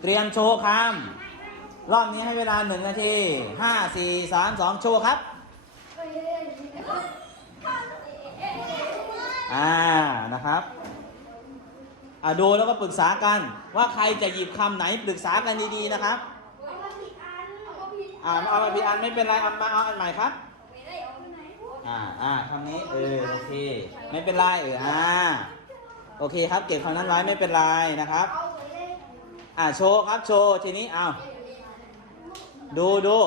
เตรียมโชว์คำรอบนี้ให้เวลาหนึ่งนาทีห้าสี่สามสองโชว์ครับ อ่านะครับอ่าดูแล้วก็ปรึกษากันว่าใครจะหยิบคำไหนปรึกษากันดีๆนะครับอ่าเอามาผิดอันไม่เป็นไรเอามาเอาอันใหม่ครับอ่าอ่าคำนี้เออโอเคไม่เป็นไรเอออ่าโอเคครับเก็บคำนั้นไว้ไม่เป็นไรนะครับ อ่าโชว์ครับโชว์ทีนี้เอาดูดู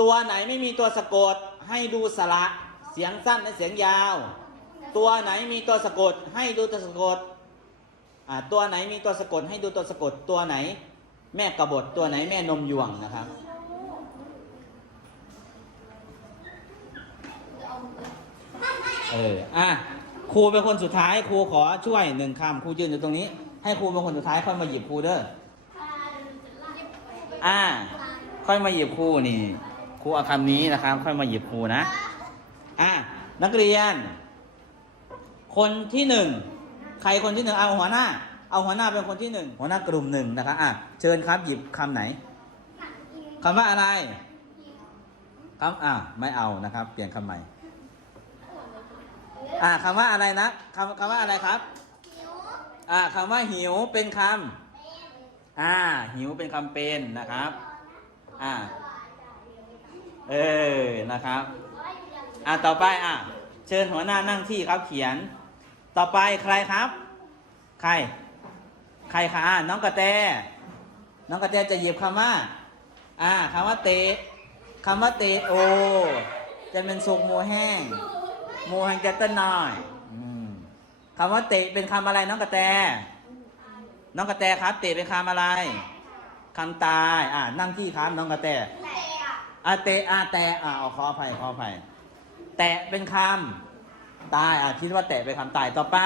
ตัวไหนไม่มีตัวสะกดให้ดูสระเสียงสั้นและเสียงยาว ตัวไหนมีตัวสะกดให้ดูตัวสะกดอ่าตัวไหนมีตัวสะกดให้ดูตัวสะกดตัวไหน แม่กระบฏตัวไหนแม่นมยวงนะครับเอออะครูเป็นคนสุดท้ายครูขอช่วยหนึ่งคำครูยืนอยู่ตรงนี้ ให้ครูเป็นคนสุดท้ายค่อยมาหยิบครูเด้อ อ่า ค่อยมาหยิบครูนี่ ครูเอาคำนี้นะครับ ค่อยมาหยิบครูนะ อะนักเรียน คนที่หนึ่ง ใครคนที่หนึ่งเอาหัวหน้า เอาหัวหน้าเป็นคนที่หนึ่ง หัวหน้ากลุ่มหนึ่งนะครับ อะ เชิญครับหยิบคำไหนคำว่าอะไรคำอ่าไม่เอานะครับ เปลี่ยนคำใหม่ อ่าคำว่าอะไรนะคำคำว่าอะไรครับ อ่าคำว่าหิวเป็นคำอ่า หิวเป็นคำเป็นนะครับ อ่า เออ นะครับ อ่าต่อไปอ่าเชิญหัวหน้านั่งที่ครับเขียน ต่อไปใครครับ ใคร ใครคะอ่าน้องกระแต น้องกระแตจะหยิบคำว่า อ่าคำว่าเตะคำว่าเตะโอ จะเป็นสุกหมูแห้งหมูแห้งจะต้นน้อย คำว่าเตะเป็นคำอะไรน้องกระแต น้องกระแตครับ เตะเป็นคำอะไรคำตาย อ่านั่งที่ครับน้องกระแตอ่าเตะอ่าแตะอ่าเอาขออภัยขออภัยแตะเป็นคำตายอ่าคิดว่าแตะเป็นคำตายต่อไป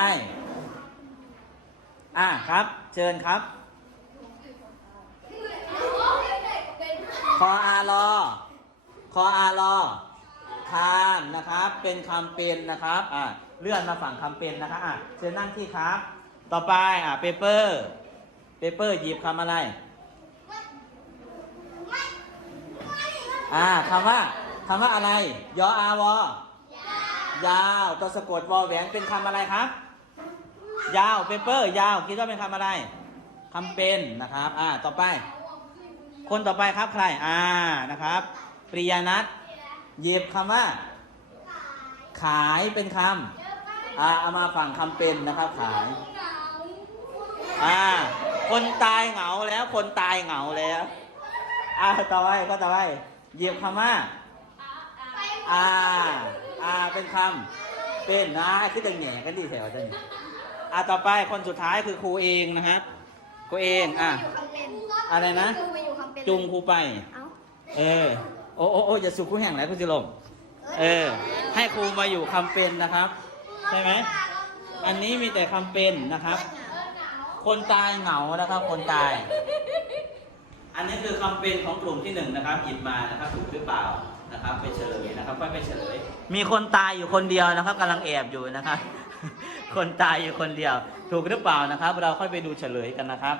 อ่าครับ เชิญครับคออารอคออารอ ทานนะครับ เป็นคำเป็นนะครับอ่าเลื่อนมาฝั่งคำเป็นนะครับอ่าเชิญนั่งที่ครับ ต่อไปอ่าเปเปอร์เปเปอร์หยิบคำอะไรอ่าคำว่าคำว่าอะไร ยออาวอยาวตัวสะกดวอแหวนเป็นคำอะไรครับ ยาวเปเปอร์ ยาวคิดว่าเป็นคำอะไรคำเป็นนะครับ อ่าต่อไป คนต่อไปครับใครอ่านะครับปริยนัท หยิบคำว่า ขายเป็นคำอ่าเอามาฝั่งคำเป็นนะครับขายอ่าคนตายเหงาแล้ว คนตายเหงาแล้วอ่าต่อไปก็ต่อไปหยิบคำว่าอ่าอ่าเป็นคำเป็นนะคือจะแหง่กันดีแถวจะนี่อ่าต่อไปคนสุดท้ายคือครูเองนะครับครูเองอ่าอะไรนะ จุงครูไป เออ โอ้โอ้โอ้อย่าสุกครูแห่งไหนคุณจิลมเออ ให้ครูมาอยู่คำเป็นนะครับ ใช่ไหม อันนี้มีแต่คำเป็นนะครับ คนตายเหงานะครับ คนตาย อันนี้คือคำเป็นของกลุ่มที่หนึ่งนะครับหยิบมานะครับถูกหรือเปล่านะครับ ไปเฉลยนะครับค่อยไปเฉลย มีคนตายอยู่คนเดียวนะครับกำลังแอบอยู่นะครับ คนตายอยู่คนเดียว ถูกหรือเปล่านะครับ เราค่อยไปดูเฉลยกันนะครับ